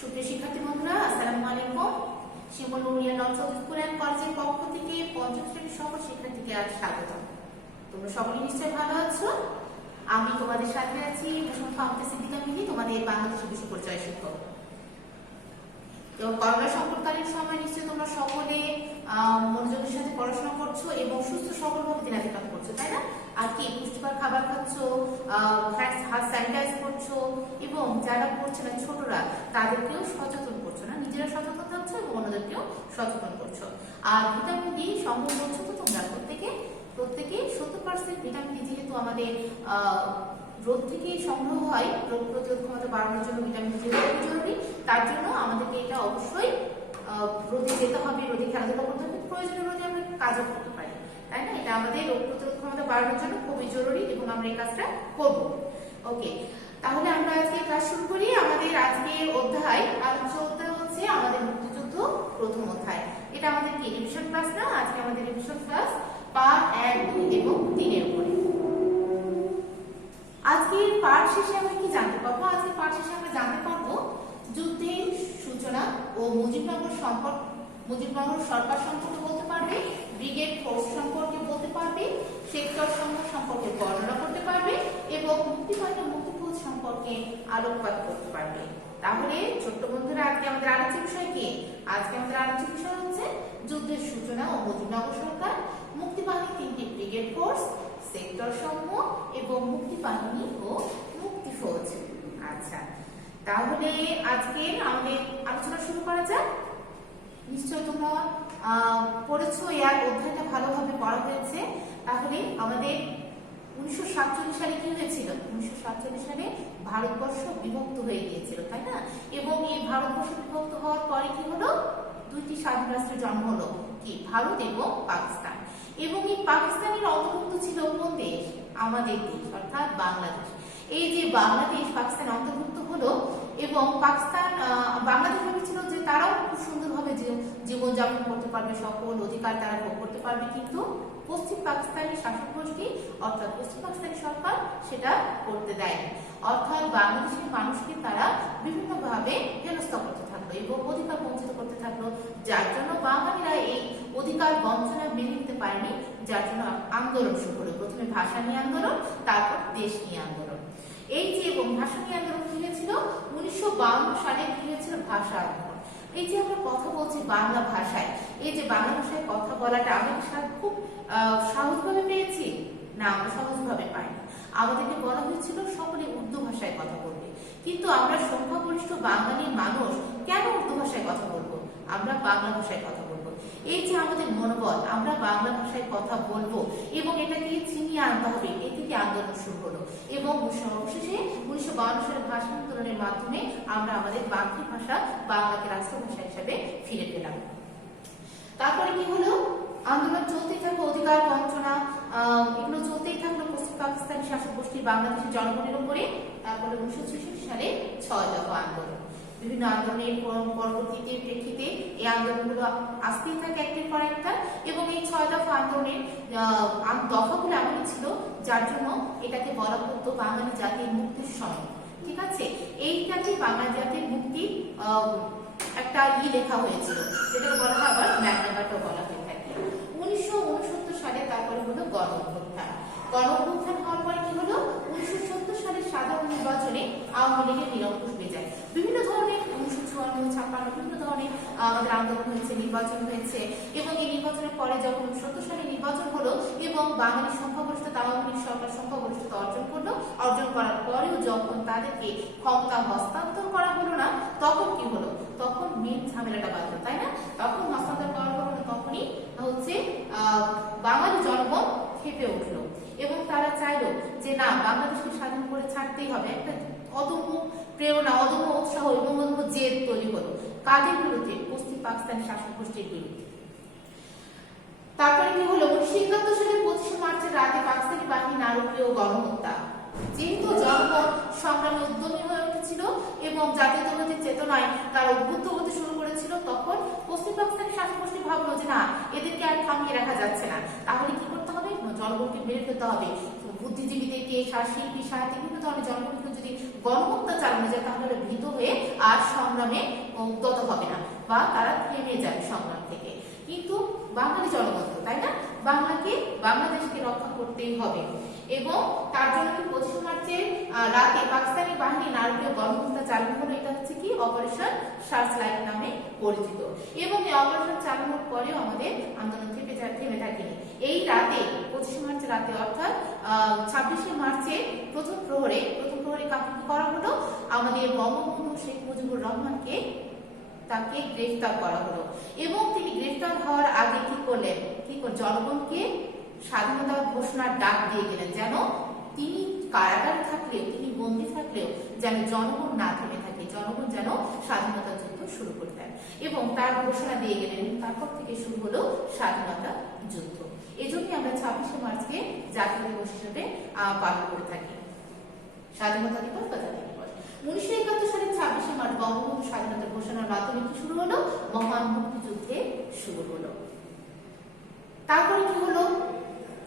সুপ্রিয় শিক্ষার্থী বন্ধুরা, আসসালামু আলাইকুম। শিমুল উড়িয়া নর্থ স্কুল অ্যান্ড কলেজের পক্ষ থেকে পঞ্চম শ্রেণীর সকল শিক্ষার্থীকে আজ স্বাগতম। তোমরা সকলে নিশ্চয়ই ভালো আছো। আমি তোমাদের সাথে আছি ভূষণ ফাহমিদা সিদ্দিকা মিলি, তোমাদের বাংলাদেশের বিষয় পরিচয় শিক্ষক। তো করোনা সংকটকালীন সময় নিশ্চয়ই তোমরা সকলে মনোযোগের সাথে পড়াশোনা করছো এবং সুস্থ সবলভাবে দিন অতিক্রম করছো, তাই না? আর কি পুষ্টিকর খাবার খাচ্ছো, হাত স্যানিটাইজ করছো এবং যারা পড়ছে না ছোটরা তাদেরকেও সচেতন করছো, না নিজেরা সচেতন থাকছো এবং অন্যদেরকেও সচেতন করছো। আর ভিটামিন ডি সংগ্রহ করছো তো তোমরা প্রত্যেকে 70% ভিটামিন ডি যেহেতু আমাদের রোদ থেকে সংগ্রহ হয়, রোগ প্রতিরোধ ক্ষমতা বাড়ানোর জন্য ভিটামিন ডি খুব জরুরি। তার জন্য আমাদেরকে এটা অবশ্যই রোদে যেতে হবে, রোদে খেলাধুলা করতে হবে, প্রয়োজনীয় রোদে আমরা কাজও করতে পারি, তাই না? এটা আমাদের রোগ প্রতিরোধ ক্ষমতা বাড়ানোর জন্য খুবই জরুরি এবং আমরা এই কাজটা করব। ওকে, তাহলে আমরা আজকে ক্লাস শুরু করি। আমাদের আজকের অধ্যায় আলোচ্য অধ্যায় হচ্ছে আমাদের মুক্তিযুদ্ধ প্রথম অধ্যায়। এটা আমাদের কি রিভিশন ক্লাস না? আজকে আমাদের রিভিশন ক্লাস পার্ট 1, 2 এবং 3 এর উপরে। আজকের পাঠ শেষে আমরা কি জানতে পারবো? আজকের পাঠ শেষে আমরা জানতে পারবো যুদ্ধের সূচনা ও মুজিবনগর সরকার সম্পর্কে বলতে পারবে, ব্রিগেড ফোর্স সম্পর্কে বলতে পারবে, সেক্টর সমূহ সম্পর্কে বর্ণনা করতে পারবে এবং মুক্তিবাহিনী মুক্তিপোধ সম্পর্কে আলোকপাত করতে পারবে। তাহলে ছোট্ট বন্ধুরা, আজকে আমাদের আলোচ্য বিষয় কি? আজকে আমাদের আলোচ্য বিষয় হচ্ছে যুদ্ধের সূচনা ও মুজিবনগর সরকার, মুক্তিবাহিনী 3টি ব্রিগেড ফোর্স, সেক্টর সমূহ এবং মুক্তিবাহিনী ও মুক্তিফৌজ। আচ্ছা, তাহলে আজকে আমাদের আলোচনা শুরু করা যাক। নিশ্চয় তোমরা পড়েছো, এর অধ্যায়টা ভালোভাবে পড়া হয়েছে। তাহলে আমাদের 1947 সালে কি হয়েছিল? 1947 সালে ভারতবর্ষ বিভক্ত হয়ে গিয়েছিল, তাই না? এবং এই ভারতবর্ষ বিভক্ত হওয়ার পরে কি হলো? দুইটি স্বাধীন রাষ্ট্রের জন্ম হলো, কি ভারত এবং পাকিস্তান। এবং এই পাকিস্তানের অন্তর্ভুক্ত ছিল কোন দেশ? আমাদের দেশ, অর্থাৎ বাংলাদেশ। এই যে বাংলাদেশ পাকিস্তান অন্তর্ভুক্ত হলো এবং বাংলাদেশ ভেবেছিল যে তারাও খুব সুন্দরভাবে জীবনযাপন করতে পারবে, সকল অধিকার তারা ভোগ করতে পারবে, কিন্তু পশ্চিম পাকিস্তানি শাসক গোষ্ঠী অর্থাৎ পশ্চিম পাকিস্তানি সরকার সেটা করতে দেয়নি। অর্থাৎ বাংলাদেশের মানুষকে তারা বিভিন্নভাবে হেনস্থা করতে থাকলো এবং অধিকার বঞ্চিত করতে থাকলো, যার জন্য বাঙালিরা এই অধিকার বঞ্চনা মেনে নিতে পারেনি, যার জন্য আন্দোলন শুরু হলো। প্রথমে ভাষা নিয়ে আন্দোলন, তারপর দেশ নিয়ে আন্দোলন। এই যে এবং ভাষা নিয়ে আন্দোলন কি হয়েছিল? 1952 সালে কি হয়েছিল? ভাষা আন্দোলন। এই যে আমরা কথা বলছি বাংলা ভাষায়, এই যে বাংলা ভাষায় কথা বলাটা আমরা খুব সহজভাবে পেয়েছি না? আমরা সহজভাবে পাইনি। আমাদেরকে বলা হয়েছিল সকলে উর্দু ভাষায় কথা বলবে, কিন্তু আমরা সংখ্যাগরিষ্ঠ বাঙালি মানুষ কেন উর্দু ভাষায় কথা বলবো? আমরা বাংলা ভাষায় কথা বলবো। এই যে আমাদের মনোবল, আমরা বাংলা ভাষায় কথা বলবো এবং এটাকে ছিনিয়ে আনতে হবে, এই থেকে আন্দোলন শুরু হলো। এবং সর্বশেষে 1952 সালের ভাষা আন্দোলনের মাধ্যমে আমরা আমাদের মাতৃভাষা বাংলাকে রাষ্ট্রভাষা হিসেবে ফিরে পেলাম। তারপরে কি হলো? আন্দোলন চলতেই থাকলো, অধিকার বঞ্চনা এগুলো চলতেই থাকলো পশ্চিম পাকিস্তানি শাসক গোষ্ঠী বাংলাদেশের জনগণের উপরে। তারপরে 1966 সালে 6 দফা আন্দোলন। বিভিন্ন আন্দোলনের পরবর্তীতে প্রেক্ষিতে এই আন্দোলনগুলো আসতেই থাকে একটির পর একটা, এবং এই 6 দফা আন্দোলনের দফাগুলো এমন ছিল যার জন্য এটাকে বলা হতো বাঙালি জাতির মুক্তির সময়। ঠিক আছে, এইটাকে বাঙালি জাতির মুক্তি একটা লেখা হয়েছিল, যেটাকে বলা হয় আবার ম্যাগনা কার্টা বলা হয়ে থাকে। 1969 সালে তারপরে হলো গণ অভ্যুত্থান হওয়ার পরে কি হলো? 1970 সালের সাধারণ নির্বাচনে আওয়ামী লীগের নিরঙ্কুশ বিজয়। বিভিন্ন ধরনের 1954, 56 বিভিন্ন ধরনের আমাদের আন্দোলন হয়েছে, নির্বাচন হয়েছে, এবং এই নির্বাচনের পরে যখন 1970 সালে নির্বাচন হলো এবং বাঙালি সংখ্যাগরিষ্ঠতা আওয়ামী লীগ সরকার সংখ্যাগরিষ্ঠতা অর্জন করলো, অর্জন করার পরেও যখন তাদেরকে ক্ষমতা হস্তান্তর করা হলো না, তখন কি হলো? তখন মেন ঝামেলাটা বাঁধলো, তাই না? তখন হস্তান্তর করা হলো না, তখনই হচ্ছে বাঙালি জনগণ খেপে উঠলো এবং তারা চাইলো যে না, বাংলাদেশকে স্বাধীন করে ছাড়তেই হবে। একটা অদম্য প্রেরণা, অদম্য উৎসাহ এবং অদম্য জেদ তৈরি হলো। কাদের বিরুদ্ধে? পশ্চিম পাকিস্তানি শাসক গোষ্ঠীর বিরুদ্ধে। তারপরে কি হলো? 1971 সালের 25 মার্চের রাতে পাকিস্তানি বাহিনী নারকীয় গণহত্যা। যেহেতু জনগণ সংগ্রামে উদ্যমী হয়ে উঠেছিল এবং জাতীয়তাবাদী চেতনায় তারা উদ্বুদ্ধ হতে শুরু করেছিল, তখন পশ্চিম পাকিস্তানি শাসক গোষ্ঠী ভাবলো যে না, এদেরকে আর থামিয়ে রাখা যাচ্ছে না, তাহলে কি করতে হবে? জনগণকে মেরে ফেলতে হবে। বুদ্ধিজীবীদেরকে, শিল্পী, সাহিত্যিক বিভিন্ন ধরনের জনগণকে যদি যদি গণহত্যা চালানো যায় তাহলে ভীত হয়ে আর সংগ্রামে উদ্যত হবে না বা তারা থেমে যাবে সংগ্রাম থেকে। কিন্তু বাঙালি জনগণ, তাই না, বাংলাদেশকে রক্ষা করতেই হবে এবং তার জন্য 25 মার্চের রাতে পাকিস্তানি বাহিনী নারকীয় গণহত্যা চালানো হলো। এটা হচ্ছে কি অপারেশন সার্চলাইট নামে পরিচিত। এবং এই অপারেশন চালানোর পরেও আমাদের আন্দোলন থেমে থাকেনি। এই রাতে 25 মার্চ রাতে অর্থাৎ 26শে মার্চে প্রথম প্রহরে করা হলো আমাদের বঙ্গবন্ধু শেখ মুজিবুর রহমানকে, তাকে গ্রেফতার করা হলো। এবং তিনি গ্রেফতার হওয়ার আগে কি করলেন, জনগণকে স্বাধীনতা ঘোষণার ডাক দিয়ে গেলেন, যেন তিনি কারাগারে থাকলেও, তিনি বন্দী থাকলেও যেন জনগণ না থেমে থাকে, জনগণ যেন স্বাধীনতা যুদ্ধ শুরু করে দেয়। এবং তার ঘোষণা দিয়ে গেলেন। তারপর থেকে শুরু হলো স্বাধীনতা যুদ্ধ। এই জন্যই আমরা 26শে মার্চকে জাতীয় দিবস হিসেবে পালন করে থাকি, স্বাধীনতা দিবস বা জাতীয় দিবস। 1971 সালের 26শে মার্চ বঙ্গবন্ধু স্বাধীনতা ঘোষণার মাধ্যমে কি শুরু হলো, মহান মুক্তিযুদ্ধে শুরু হলো। তারপরে কি হলো,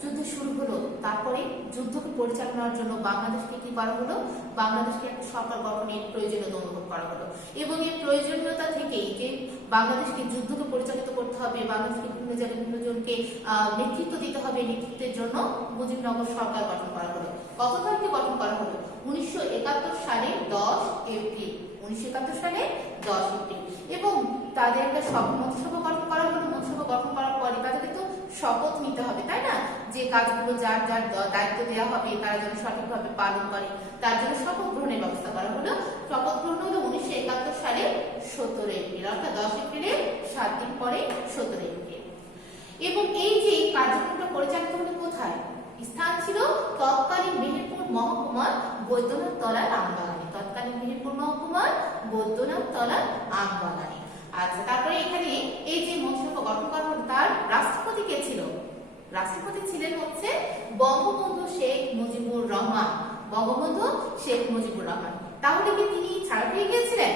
যুদ্ধ শুরু হলো। তারপরে যুদ্ধকে পরিচালনার জন্য বাংলাদেশকে কি করা হলো, বাংলাদেশকে একটা সরকার গঠনের প্রয়োজনীয়তা অনুভব করা হলো। এবং এই প্রয়োজনীয়তা থেকেই যে বাংলাদেশকে যুদ্ধকে পরিচালিত করতে হবে, বাংলাদেশকে বিভিন্ন জায়গায় বিভিন্ন জনকে নেতৃত্ব দিতে হবে, নেতৃত্বের জন্য মুজিবনগর সরকার গঠন করা হলো। কত তারিখে গঠন করা হলো, 1971 সালের 10 এপ্রিল। 1971 সালে 10 এপ্রিল। এবং তাদের একটা মন্ত্রিসভা গঠন করা হলো। মন্ত্রিসভা গঠন করার পরে তাদেরকে তো শপথ নিতে হবে, তাই না, যে কাজগুলো যার যার দায়িত্ব দেওয়া হবে তারা যেন সঠিকভাবে পালন করে, তার জন্য শপথ গ্রহণের ব্যবস্থা করা হলো। শপথ গ্রহণ হলো 1971 সালে 17 এপ্রিল, অর্থাৎ 10 এপ্রিলের 7 দিন পরে 17 এপ্রিল। এবং এই যে কার্যক্রমটা পরিচালিত হলো কোথায়, স্থান ছিল তৎকালীন মেহেরপুর মহকুমার বৈদ্যনাথ তলার আমবাগানে, তৎকালীন মেহেরপুর মহকুমার বৈদ্যনাথ তলার আমবাগানে। আচ্ছা, তারপরে এখানে এই যে মন্ত্রিসভা গঠন করা হলো, তার রাষ্ট্রপতি কে ছিল, রাষ্ট্রপতি ছিলেন হচ্ছে বঙ্গবন্ধু শেখ মুজিবুর রহমান, বঙ্গবন্ধু শেখ মুজিবুর রহমান। তাহলে কি তিনি ছাড়া পেয়ে গিয়েছিলেন?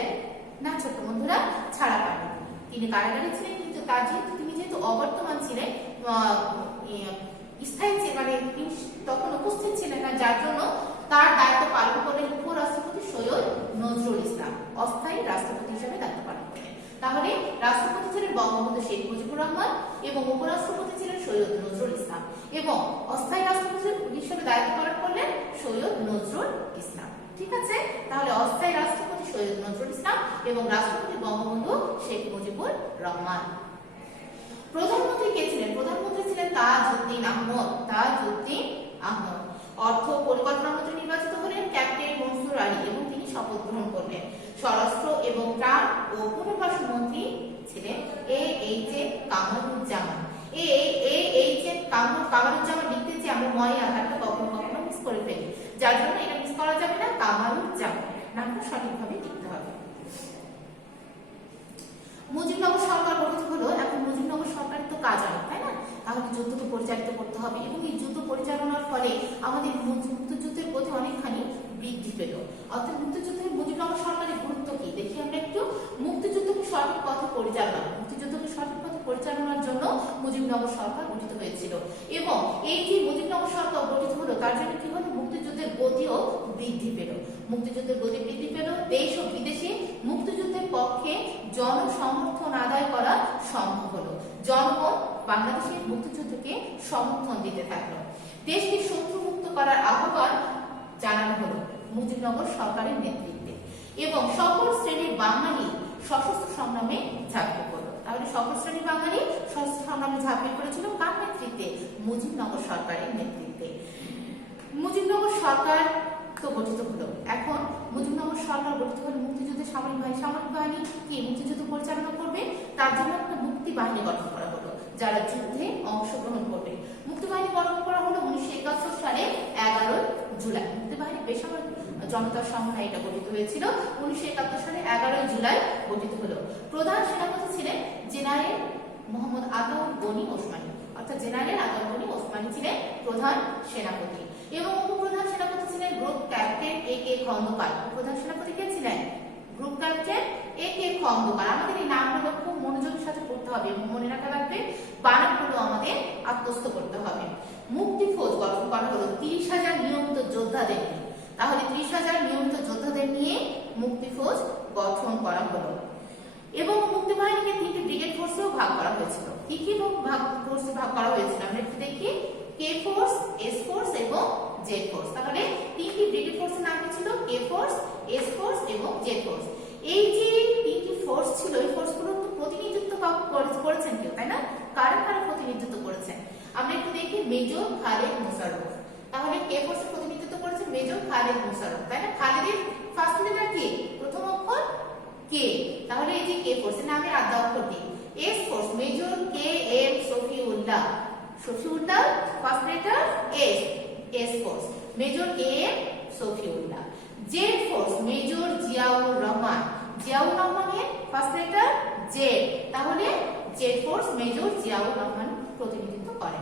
না ছোট্ট বন্ধুরা, ছাড়া পাননি। তিনি কারাগারে ছিলেন, কিন্তু তার তিনি যেহেতু অবর্তমান ছিলেন, স্থায়ী মানে তখন উপস্থিত ছিলেন না, যার জন্য তার দায়িত্ব পালন করলেন উপরাষ্ট্রপতি সৈয়দ নজরুল ইসলাম, অস্থায়ী রাষ্ট্রপতি হিসেবে দায়িত্ব পালন করলেন। তাহলে রাষ্ট্রপতি ছিলেন বঙ্গবন্ধু শেখ মুজিবুর রহমান এবং উপরাষ্ট্রপতি ছিলেন সৈয়দ নজরুল ইসলাম এবং অস্থায়ী রাষ্ট্রপতি হিসেবে দায়িত্ব পালন করলেন সৈয়দ নজরুল ইসলাম। ঠিক আছে, তাহলে অস্থায়ী রাষ্ট্রপতি সৈয়দ নজরুল ইসলাম এবং রাষ্ট্রপতি বঙ্গবন্ধু শেখ মুজিবুর রহমান। প্রধানমন্ত্রী কে ছিলেন? প্রধানমন্ত্রী ছিলেন তাজউদ্দিন আহমদ, তাজউদ্দিন আহমদ। অর্থ পরিকল্পনা মন্ত্রী নির্বাচিত হলেন ক্যাপ্টেন মনসুর আলী এবং তিনি শপথ গ্রহণ করবেন। স্বরাষ্ট্র এবং ত্রাণ ও পুনর্বাসন মন্ত্রী ছিলেন এইচ.এ. কামারুজ্জামান। কামারুজ্জামান লিখতে যে আমরা ময় আকারটা কখনো কখনো মিস করে ফেলি, যার জন্য এটা মিস করা যাবে না, কামারুজ্জামান নামটা সঠিকভাবে লিখতে হবে। মুজিবনগর সরকার গঠিত হলো। এখন মুজিবনগর সরকারের তো কাজ হয়, তাই না, তাহলে যুদ্ধকে পরিচালিত করতে হবে এবং এই যুদ্ধ পরিচালনার ফলে আমাদের মুক্তিযুদ্ধের প্রতি অনেকখানি বৃদ্ধি পেল। অর্থাৎ মুক্তিযুদ্ধের মুজিবনগর সরকারের গুরুত্ব কি দেখি আমরা একটু। মুক্তিযুদ্ধকে সঠিক পথে পরিচালনার জন্য মুজিবনগর সরকার গঠিত হয়েছিল এবং এই যে মুজিবনগর সরকার গঠিত হলো তার জন্য কি হলো, মুক্তিযুদ্ধের গতিও বৃদ্ধি পেল। মুক্তিযুদ্ধের গতি বৃদ্ধি পেল, দেশ ও বিদেশে মুক্তিযুদ্ধের পক্ষে জনসমর্থন আদায় করা সম্ভব হলো। জনগণ বাংলাদেশের মুক্তিযুদ্ধকে সমর্থন দিতে থাকলো। দেশকে শত্রুমুক্ত করার আহ্বান জানানো হলো মুজিবনগর সরকারের নেতৃত্বে এবং সকল শ্রেণীর বাঙালি সশস্ত্র সংগ্রামে ঝাঁপিয়ে পড়ল। তাহলে সকল শ্রেণীর বাঙালি সশস্ত্র সংগ্রামে ঝাঁপিয়ে পড়েছিল কার নেতৃত্বে? মুজিবনগর সরকারের নেতৃত্বে। মুজিবনগর সরকার তো গঠিত হলো। এখন মুজিবনগর সরকার গঠিত হলে মুক্তিযুদ্ধের সামরিক বাহিনী কি মুক্তিযুদ্ধ পরিচালনা করবে, তার জন্য একটা মুক্তি বাহিনী গঠন করা হলো যারা যুদ্ধে অংশগ্রহণ করবে। মুক্তি বাহিনী গঠন করা হলো 1971 সালে 11 জুলাই। মুক্তি বাহিনী বেসামরিক জনতার সংগ্রামে এটা গঠিত হয়েছিল। 1971 সালে 11 জুলাই গঠিত হলো। প্রধান সেনাপতি ছিলেন জেনারেল মোহাম্মদ আতাউর গনি ওসমানী, অর্থাৎ জেনারেল আতাউর গনি ওসমানী ছিলেন প্রধান সেনাপতি এবং উপপ্রধান সেনাপতি ছিলেন গ্রুপ ক্যাপ্টেন এ.কে. খন্দকার। প্রধান সেনাপতি কে ছিলেন? Group captain A K. খন্দকার। আমাদের এই নামগুলো খুব মনোযোগের সাথে পড়তে হবে এবং মনে রাখা লাগবে, বানানগুলো আমাদের আত্মস্থ করতে হবে। মুক্তি ফৌজ গঠন করা হলো 30,000 নিয়মিত যোদ্ধাদের। তাহলে 30,000 নিয়মিত যোদ্ধাদের নিয়ে মুক্তি ফৌজ গঠন করা হলো এবং মুক্তি বাহিনীকে 3টি ব্রিগেড ফোর্সেও ভাগ করা হয়েছিল। কি কি ফোর্সে ভাগ করা হয়েছিল আমরা একটু দেখি। কে ফোর্স, এস ফোর্স এবং জেড ফোর্স। তাহলে 3টি ব্রিগেড ফোর্সের নাম কি ছিল? কে ফোর্স, এস ফোর্স এবং জেড ফোর্স। এই যে 3টি ফোর্স ছিল, এই ফোর্সগুলো তো প্রতিনিধিত্ব করেছেন কেউ, তাই না? কারা কারা প্রতিনিধিত্ব করেছেন আমরা একটু দেখি। মেজর খালেদ মোশাররফ। তাহলে কে ফোর্সের প্রতিনিধিত্ব করেছে মেজর খালেদ মোশাররফ, তাই না? খালেদের ফার্স্ট লেটার কি? প্রথম অক্ষর কে। তাহলে এই যে কে ফোর্সের নামে আধা অক্ষর কি? S force major K M Shafiullah. Shafiullah first letter S, S force major K M Shafiullah. Z force major Ziaur Rahman. Ziaur রহমানের ফার্স্ট লেটার জেড, তাহলে Z force major Ziaur Rahman প্রতিনিধিত্ব করে।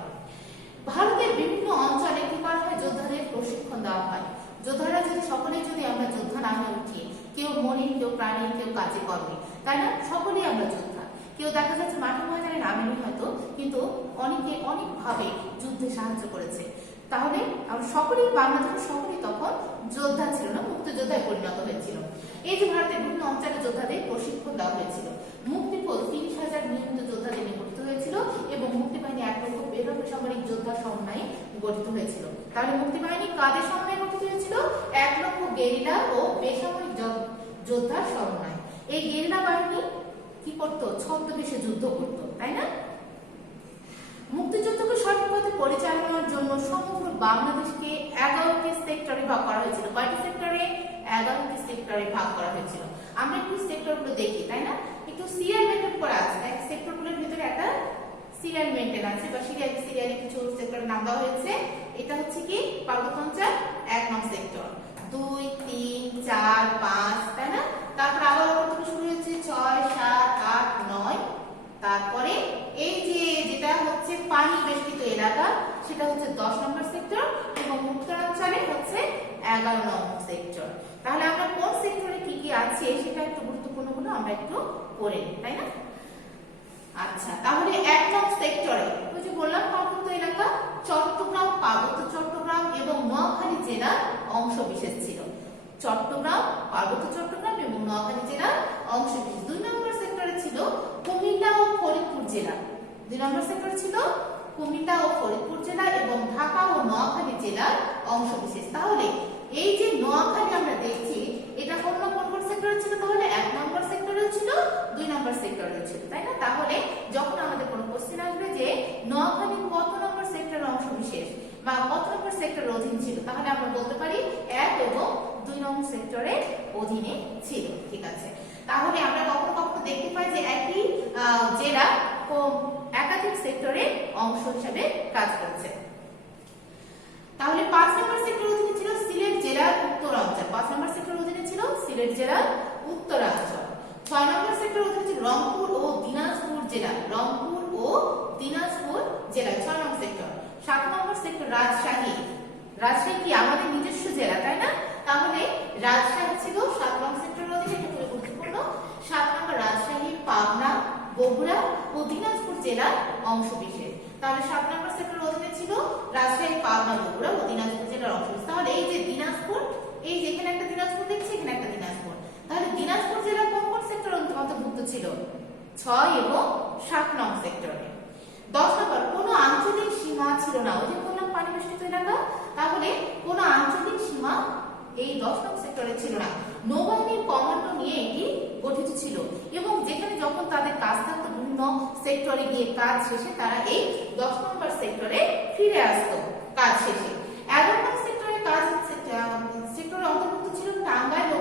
ভারতের বিভিন্ন অঞ্চলে কি করা হয়? যোদ্ধাদের প্রশিক্ষণ দেওয়া হয়। যোদ্ধারা যদি সকলেই যদি আমরা যোদ্ধা না হয়ে উঠি, কেউ মনির, কেউ প্রাণীর, কেউ কাজে কর্মে, তাই না? সকলেই আমরা যোদ্ধা। কেউ দেখা যাচ্ছে মাঠে ময়দানে নামেনি হয়তো, কিন্তু অনেকে অনেকভাবে যুদ্ধে সাহায্য করেছে। তাহলে আমরা সকলেই, বাংলাদেশের সকলেই তখন যোদ্ধা ছিল না, মুক্তিযোদ্ধায় পরিণত হয়েছিল। এই যে ভারতের বিভিন্ন অঞ্চলে যোদ্ধাদের প্রশিক্ষণ দেওয়া হয়েছিল। মুক্তি ফৌজ 30,000 নিয়মিত যোদ্ধাদের নিয়ে গঠিত হয়েছিল এবং মুক্তি বাহিনী 1 লক্ষ বেসামরিক যোদ্ধা সমন্বয়ে গঠিত হয়েছিল। তাহলে মুক্তি বাহিনী কাদের সমন্বয়ে গঠিত হয়েছিল? 1 লক্ষ গেরিলা ও বেসামরিক যোদ্ধার সমন্বয়ে। এই গেরিলা বাহিনী কি করতো? ছদ্মবেশে যুদ্ধ করতো, তাই না? মুক্তিযুদ্ধকে সঠিক পথে পরিচালনার জন্য সমগ্র বাংলাদেশকে 11টি সেক্টরে ভাগ করা হয়েছিল। কয়টি সেক্টরে? 11টি সেক্টরে ভাগ করা হয়েছিল। আমরা একটু সেক্টরগুলো দেখি, তাই না? একটু সিরিয়াল মেনটেন করা আছে, তাই সেক্টরগুলোর ভিতরে একটা সিরিয়াল মেনটেন আছে বা সিরিয়ালি কিছু সেক্টরের নাম দেওয়া হয়েছে। এটা হচ্ছে কি? পার্বত্যাঞ্চল 1 নং সেক্টর, 2, 3, 4, 5, তাই না? তারপর আবার ওপর থেকে শুরু হয়েছে 6, 7, 8, 9। তারপরে এই যে যেটা হচ্ছে পানি বেষ্টিত এলাকা, সেটা হচ্ছে 10 নম্বর সেক্টর এবং উত্তরাঞ্চলে হচ্ছে 11 নম্বর সেক্টর। তাহলে আমরা কোন সেক্টরে কি কি আছে সেটা একটু গুরুত্বপূর্ণ হলো আমরা একটু পড়ে নিই, তাই না? আচ্ছা, তাহলে 1 নং সেক্টরে ওই যে বললাম পার্বত্য এলাকা, চট্টগ্রাম, পার্বত্য চট্টগ্রাম এবং নোয়াখালী জেলার অংশ বিশেষ ছিল। চট্টগ্রাম, পার্বত্য চট্টগ্রাম এবং নোয়াখালী জেলার অংশ বিশেষ। 2 নম্বর সেক্টরে ছিল কুমিল্লা ও ফরিদপুর জেলা। 2 নম্বর সেক্টর ছিল কুমিল্লা ও ফরিদপুর জেলা এবং ঢাকা ও নোয়াখালী জেলার অংশ বিশেষ। তাহলে এই যে নোয়াখালী আমরা দেখছি, এটা কোন সেক্টরে ছিল? তাহলে 1 নম্বর সেক্টরেও ছিল, 2 নম্বর সেক্টরেও ছিল, তাই না? তাহলে যখন আমাদের কোনো কোশ্চেন আসবে যে নোয়াখালী কত নম্বর সেক্টরের অংশ বিশেষ বা কত নম্বর সেক্টরের অধীন ছিল, তাহলে আমরা বলতে পারি 1 এবং 2 নম্বর সেক্টরের অধীনে ছিল। ঠিক আছে, তাহলে আমরা কখনো কখনো দেখতে পাই যে একই জেলা একাধিক সেক্টরের অংশ হিসেবে কাজ করছে। তাহলে 5 নম্বর সেক্টর অধীনে ছিল সিলেট জেলার উত্তরাঞ্চল। 5 নম্বর সেক্টর অধীনে ছিল সিলেট জেলার উত্তরাঞ্চল। 6 নম্বর সেক্টর অধীনে ছিল রংপুর ও দিনাজপুর জেলা। রংপুর ও দিনাজপুর জেলা 6 নম্বর সেক্টর। 7 নম্বর সেক্টর রাজশাহী। রাজশাহী কি আমাদের নিজস্ব জেলা, তাই না? তাহলে রাজশাহী ছিল 7 নম্বর সেক্টরের অধীনে, এটা খুবই গুরুত্বপূর্ণ। 7 নম্বর রাজশাহী, পাবনা, বগুড়া ও দিনাজপুর জেলার অংশ বিশেষ। তাহলে 7 নম্বর সেক্টরের অধীনে ছিল রাজশাহী, পাবনা, বগুড়া ও দিনাজপুর জেলার অংশ বিশেষ। তাহলে এই যে দিনাজপুর, এই যে এখানে একটা দিনাজপুর দেখছি, এখানে একটা দিনাজপুর, তাহলে দিনাজপুর জেলা কোন কোন সেক্টর অন্তর্ভুক্ত ছিল? 6 এবং 7 নং সেক্টরে। 10 নম্বর কোন আঞ্চলিক সীমা ছিল না। ওই যে বললাম পানি বেষ্টিত এলাকা, তাহলে কোন আঞ্চলিক সীমা এই 10 নং সেক্টরে ছিল না। নৌবাহিনীর কমান্ডো নিয়ে এটি গঠিত ছিল এবং যেখানে যখন তাদের কাজ থাকতো বিভিন্ন সেক্টরে গিয়ে কাজ শেষে তারা এই 10 নম্বর সেক্টরে ফিরে আসতো কাজ শেষে। 11 নং সেক্টরে কাজ সেক্টরে অন্তর্ভুক্ত ছিল টাঙ্গাইল ও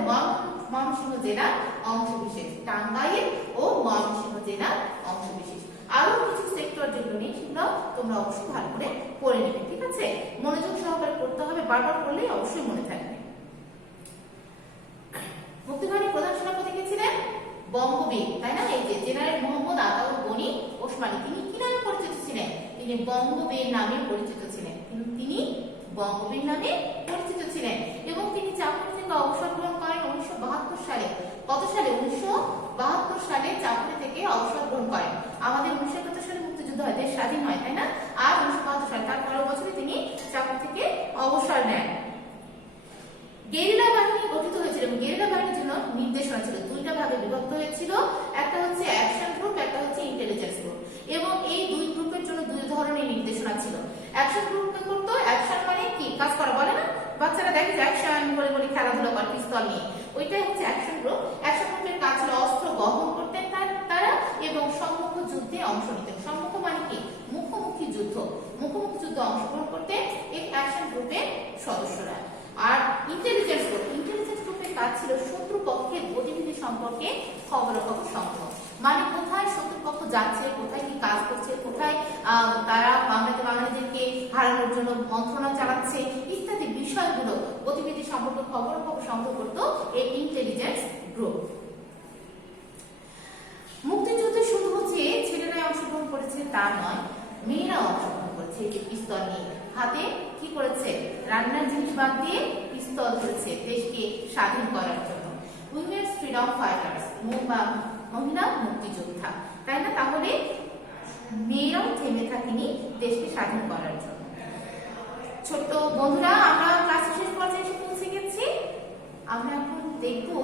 ময়মনসিংহ জেলার অংশ বিশেষ। টাঙ্গাইল ও ময়মনসিংহ জেলার অংশ বিশেষ। আরো কিছু সেক্টর যেগুলো নেই সেগুলো তোমরা অবশ্যই ভালো করে পড়ে নেবে। ঠিক আছে, মনোযোগ সহকারে পড়তে হবে, বারবার পড়লেই অবশ্যই মনে থাকবে। মুক্তিবাহিনীর প্রধান সেনাপতি কে ছিলেন? বঙ্গবীর, তাই না? এই যে জেনারেল মোহাম্মদ আতাউর গনি ওসমানী। তিনি কি নামে পরিচিত ছিলেন? তিনি বঙ্গবীর নামে পরিচিত ছিলেন। তিনি বঙ্গবীর নামে পরিচিত ছিলেন এবং তিনি চাকুরি থেকে অবসর গ্রহণ করেন 1972 সালে। কত সালে? 1972 সালে চাকুরি থেকে অবসর গ্রহণ করেন। আমাদের 1971 সালে মুক্তিযুদ্ধ হয়, দেশ স্বাধীন হয়, তাই না? আর 1972 সালে, তার পরের বছরে তিনি চাকুরি থেকে অবসর নেন। নির্দেশনা ছিল, দুইটা ভাগে বিভক্ত হয়েছিল, একটা হচ্ছে অ্যাকশন গ্রুপ, একটা হচ্ছে ইন্টেলিজেন্স গ্রুপ। এবং এই দুই গ্রুপের জন্য দুই ধরনের নির্দেশনা ছিল। অ্যাকশন গ্রুপ কি করতো? অ্যাকশন মানে কি? কাজ করা, বলে না বাচ্চারা, দেখে যে অ্যাকশন বলে বলে খেলাধুলা করে পিস্তল নিয়ে, ওইটাই হচ্ছে অ্যাকশন গ্রুপ। অ্যাকশন গ্রুপের কাজ ছিল অস্ত্র বহন করতেন তারা এবং সম্মুখ যুদ্ধে অংশ নিতেন। সম্মুখ মানে কি? মুখোমুখি যুদ্ধ, মুখোমুখি যুদ্ধে অংশগ্রহণ করতে এই অ্যাকশন গ্রুপের সদস্যরা। আর ইন্টেলিজেন্স গ্রুপের কাজ ছিল শত্রু পক্ষের গতিবিধি সম্পর্কে খবরাখবর সংগ্রহ। মানে কোথায় শত্রুপক্ষ যাচ্ছে, কোথায় কি কাজ করছে, কোথায় তারা বাঙালিদেরকে হারানোর জন্য মন্ত্রণা চালাচ্ছে ইত্যাদি বিষয়গুলো গতিবিধি সম্পর্কে খবরাখবর সংগ্রহ করত এই ইন্টেলিজেন্স গ্রুপ। মুক্তিযুদ্ধে শুধু হচ্ছে ছেলেরাই অংশগ্রহণ করেছে তা নয়, মেয়েরাও অংশগ্রহণ করেছে। এই যে পিস্তল নিয়ে হাতে কি করেছে? রান্নার জিনিস বাদ দিয়ে পিস্তল ধরেছে দেশকে স্বাধীন করার জন্য। উইমেন্স ফ্রিডম ফাইটার্স, মহিলা মুক্তিযোদ্ধা, তাই না? তাহলে মেয়েরাও থেমে থাকেনি দেশকে স্বাধীন করার জন্য। ছোট্ট বন্ধুরা, আমরা ক্লাস শেষ পর্যায়ে এসে পৌঁছে গেছি। আমরা এখন দেখবো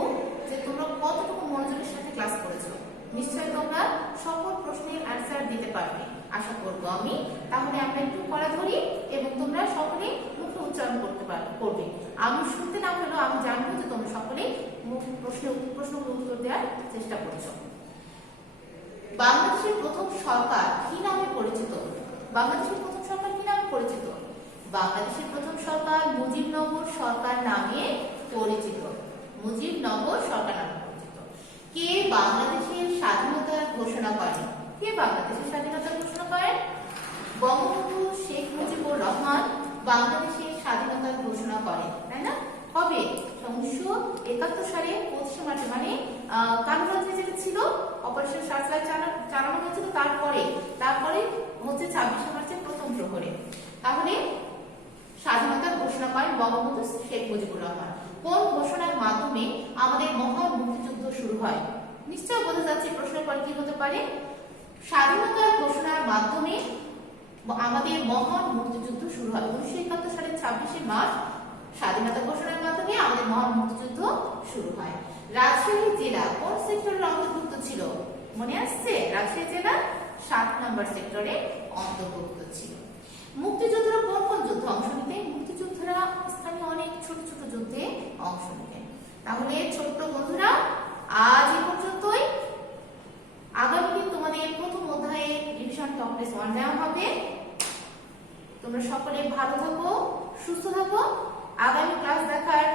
যে তোমরা কতটুকু মনোযোগের সাথে ক্লাস করেছো। নিশ্চয়ই তোমরা সকল প্রশ্নের অ্যান্সার দিতে পারবে আশা করবো আমি। তাহলে আমরা একটু পড়া ধরি এবং তোমরা সকলে মুখে উচ্চারণ করবে। আমি শুনতে না পেলেও আমি জানবো যে তোমরা সকলে প্রশ্নগুলো উত্তর দেওয়ার চেষ্টা করছো। বাংলাদেশের প্রথম সরকার কি নামে পরিচিত? বাংলাদেশের প্রথম সরকার কি নামে পরিচিত? বাংলাদেশের প্রথম সরকার মুজিবনগর সরকার নামে পরিচিত। মুজিবনগর সরকার নামে পরিচিত। কে বাংলাদেশের স্বাধীনতার ঘোষণা করেন? কে বাংলাদেশের স্বাধীনতার ঘোষণা করেন? বঙ্গবন্ধু শেখ মুজিবুর রহমান বাংলাদেশের স্বাধীনতার ঘোষণা করেন, তাই না? কবে? 1971 সালে 25 মার্চ, মানে কালুরাজ্যে যেটা ছিল অপারেশন সার্চলাইট চালানো হয়েছিল, তারপরে হচ্ছে 26 মার্চের প্রথম প্রহরে। তাহলে স্বাধীনতার ঘোষণা করেন বঙ্গবন্ধু শেখ মুজিবুর রহমান। কোন ঘোষণার মাধ্যমে আমাদের মহান মুক্তিযুদ্ধ শুরু হয়? নিশ্চয় বোঝা যাচ্ছে প্রশ্নের পর কি হতে পারে। স্বাধীনতার ঘোষণার মাধ্যমে আমাদের মহান মুক্তিযুদ্ধ শুরু হয়। 1971 সালের 26 মার্চ স্বাধীনতা ঘোষণার মাধ্যমে আমাদের মহান মুক্তিযুদ্ধ শুরু হয়। রাজশাহী জেলা কোন সেক্টরের অন্তর্ভুক্ত ছিল? মনে আসছে? রাজশাহী জেলা 7 নম্বর সেক্টরে অন্তর্ভুক্ত ছিল। মুক্তিযোদ্ধারা কোন কোন যুদ্ধে অংশ নিতেন? মুক্তিযোদ্ধারা স্থানীয় অনেক ছোট ছোট যুদ্ধে অংশ নিতেন। তাহলে ছোট্ট বন্ধুরা, আজ এই পর্যন্তই। আগামী দিন তোমাদের প্রথম অধ্যায়ে রিভিশন টপ টেস্ট 1 দেওয়া হবে। তোমরা সকলে ভালো থাকো, সুস্থ থাকো। আগামী ক্লাস দেখার